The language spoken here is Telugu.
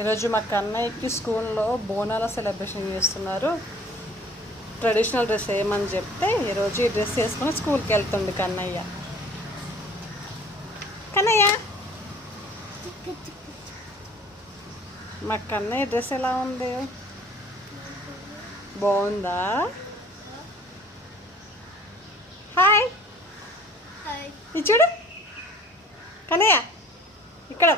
ఈరోజు మా కన్నయ్యకి స్కూల్లో బోనాల సెలబ్రేషన్ చేస్తున్నారు. ట్రెడిషనల్ డ్రెస్ వేయమని చెప్తే ఈరోజు ఈ డ్రెస్ వేసుకొని స్కూల్కి వెళ్తుంది కన్నయ్య. కన్నయ్య, మా కన్నయ్య డ్రెస్ ఎలా ఉంది? బాగుందా? హాయ్, ఇది చూడు కన్నయ్య, ఇక్కడ